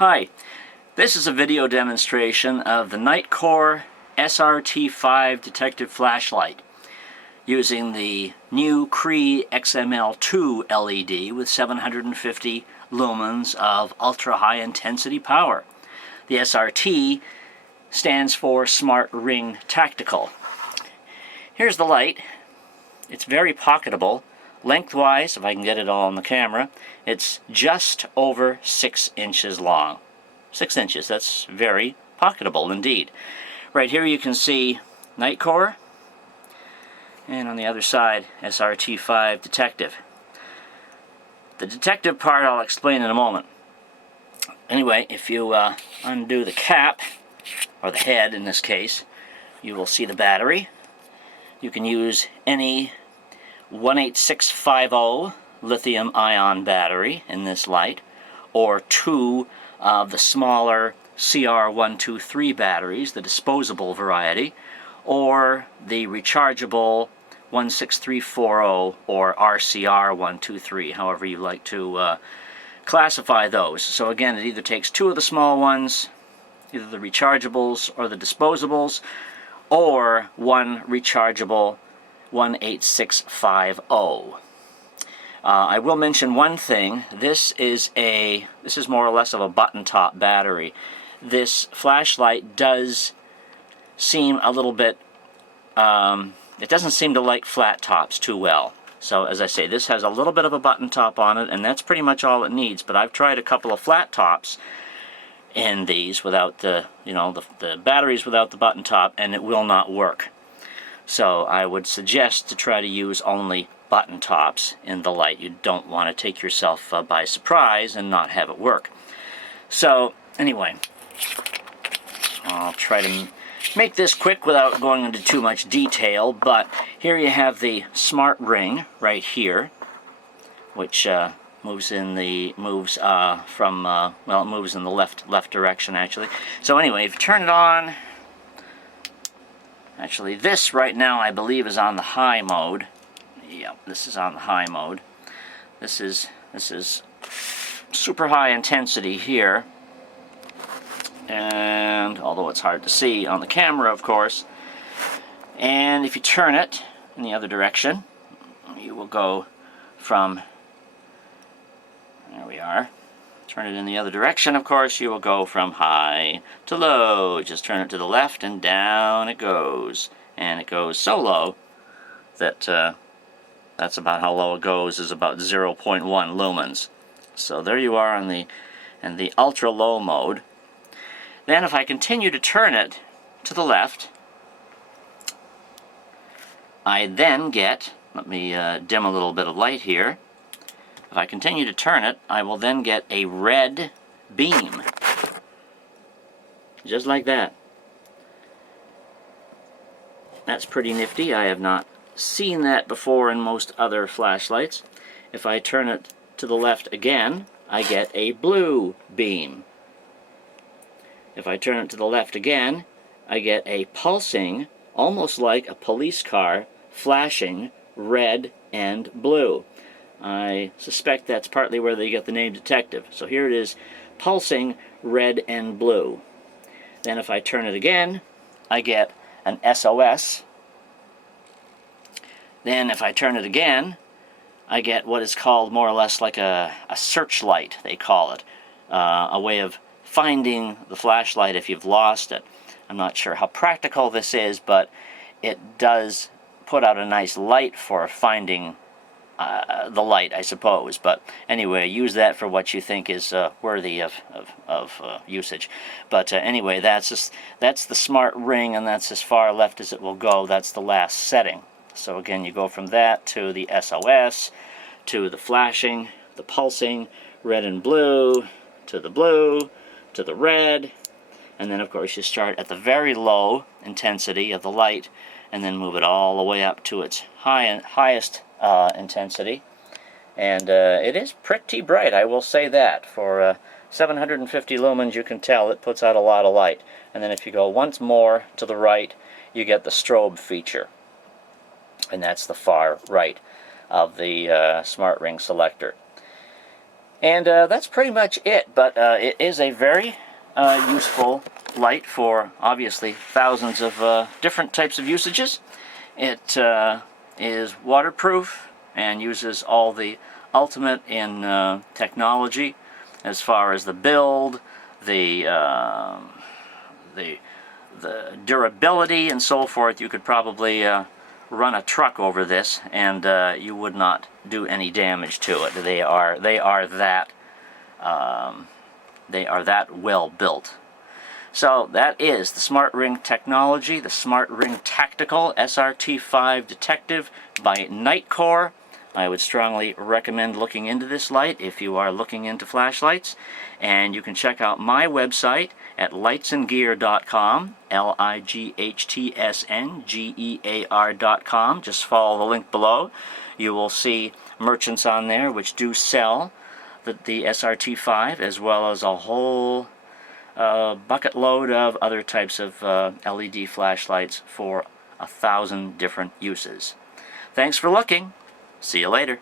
Hi, this is a video demonstration of the NITECORE SRT5 detective flashlight using the new Cree XM-L2 LED with 750 lumens of ultra-high intensity power. The SRT stands for Smart Ring Tactical. Here's the light. It's very pocketable. Lengthwise, if I can get it all on the camera, it's just over 6 inches long. 6 inches, that's very pocketable indeed. Right here you can see NITECORE, and on the other side, SRT5 Detective. The detective part I'll explain in a moment. Anyway, if you undo the cap, or the head in this case, you will see the battery. You can use any 18650 lithium-ion battery in this light, or two of the smaller CR123 batteries, the disposable variety, or the rechargeable 16340 or RCR123, however you like to classify those. So again, it either takes two of the small ones, either the rechargeables or the disposables, or one rechargeable 18650. I will mention one thing. This is more or less of a button top battery. This flashlight does seem a little bit, it doesn't seem to like flat tops too well. So as I say, this has a little bit of a button top on it, and that's pretty much all it needs. But I've tried a couple of flat tops in these without the, the batteries without the button top, and it will not work. So I would suggest to try to use only button tops in the light. You don't want to take yourself by surprise and not have it work. So anyway, I'll try to make this quick without going into too much detail, but here you have the smart ring right here, which moves in the moves in the left direction actually. So anyway, if you turn it on, actually this right now I believe is on the high mode. Yep, this is on the high mode. This is super high intensity here, and although it's hard to see on the camera, of course. And if you turn it in the other direction, you will go from, there we are, turn it in the other direction, of course, you will go from high to low. Just turn it to the left and down it goes, and it goes so low that that's about how low it goes, is about 0.1 lumens. So there you are in the ultra low mode. Then if I continue to turn it to the left, I then get, let me dim a little bit of light here. If I continue to turn it, I will then get a red beam. Just like that. That's pretty nifty. I have not seen that before in most other flashlights. If I turn it to the left again, I get a blue beam. If I turn it to the left again, I get a pulsing, almost like a police car, flashing red and blue. I suspect that's partly where they get the name detective. So here it is, pulsing red and blue. Then if I turn it again, I get an SOS. Then if I turn it again, I get what is called more or less like a searchlight, they call it. A way of finding the flashlight if you've lost it. I'm not sure how practical this is, but it does put out a nice light for finding the light, I suppose. But anyway, use that for what you think is worthy of usage. But anyway, that's the smart ring, and that's as far left as it will go. That's the last setting. So again, you go from that to the SOS, to the flashing, the pulsing, red and blue, to the red, and then of course you start at the very low intensity of the light and then move it all the way up to its highest intensity. And it is pretty bright, I will say that. For 750 lumens, you can tell it puts out a lot of light. And then if you go once more to the right, you get the strobe feature. And that's the far right of the smart ring selector. And that's pretty much it, but it is a very useful light for, obviously, thousands of different types of usages. It is waterproof and uses all the ultimate in technology as far as the build, the durability and so forth. You could probably run a truck over this and you would not do any damage to it. They are that well built. So that is the Smart Ring technology, the Smart Ring Tactical SRT5 Detective by NITECORE. I would strongly recommend looking into this light if you are looking into flashlights. And you can check out my website at lightsandgear.com, lightsnsgear.com. Just follow the link below. You will see merchants on there which do sell the SRT5, as well as a whole bucket load of other types of LED flashlights for 1,000 different uses. Thanks for looking. See you later.